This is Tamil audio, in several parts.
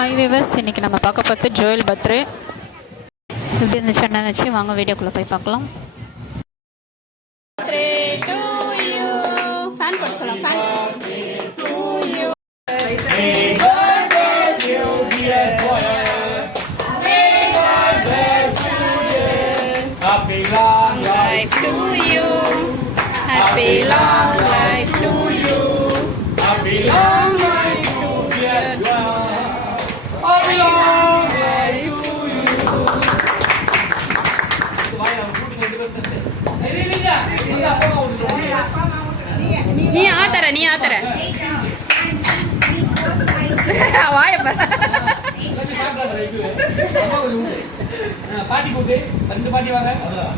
ஹாய் விவர்ஸ், இன்றைக்கி நம்ம பார்க்க பார்த்து ஜோயல் பர்த்டே எப்படி இருந்துச்சு என்ன இருந்துச்சு வாங்க வீடியோக்குள்ளே போய் பார்க்கலாம். Happy long life to you. Happy long life to you. Happy long life to dear John. Happy long life to you. நீ ஆத்தர வாயப்ப பாட்டி கூட்டு ரெண்டு பாட்டி வாங்க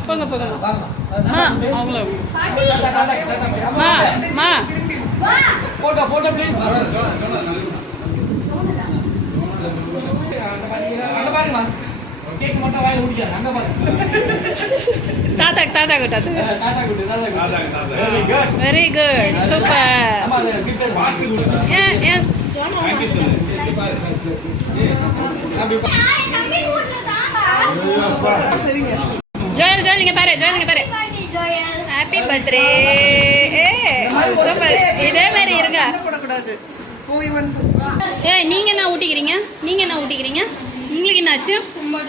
போங்க அவங்கள போட்டோ ப்ளீஸ் அங்க பாருமா கேக் மட்டும் வாயில ஊடிக்காத அங்க பாரு தாத்தா கூட்டு வெரி குட் சூப்பர். அம்மா கிட்ட வாங்கி கொடு தேங்க் யூ சார் ஜோயல் நீங்க பாரு ஹாப்பி பர்த்டே. சூப்பர், இதே மாதிரி இருங்க. நீங்க என்ன ஊட்டிக்கிறீங்க உங்களுக்கு என்னாச்சு?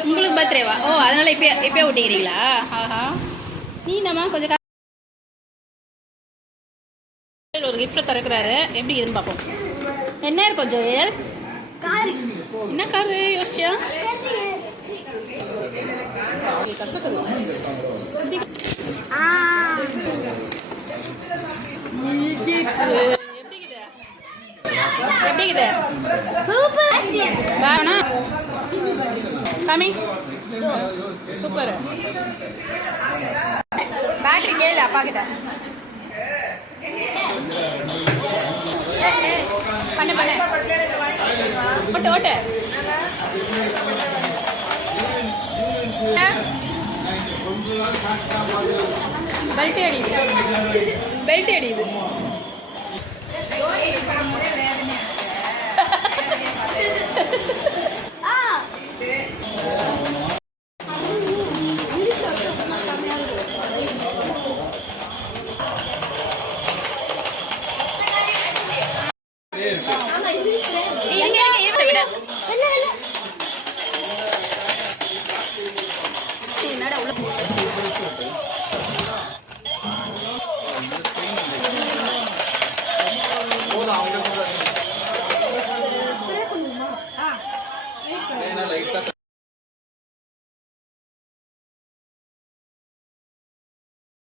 உங்களுக்கு பர்த்டேவா? ஓ, அதனால இப்பயே ஊட்டிக்கிறீங்களா? ஆஹா, நீ நம்ம கொஞ்சம் ஒரு கிஃப்ட் திறக்கிறாரு, எப்படி இருக்குன்னு பார்ப்போம். என்ன இருக்கும் ஜோயல்? என்ன காரு யோசிச்சியா? சூப்பர். பேட்டரி கேளு அப்பா கிட்ட. பண்ணு ஓட்டு பெல்ட் அடியுது.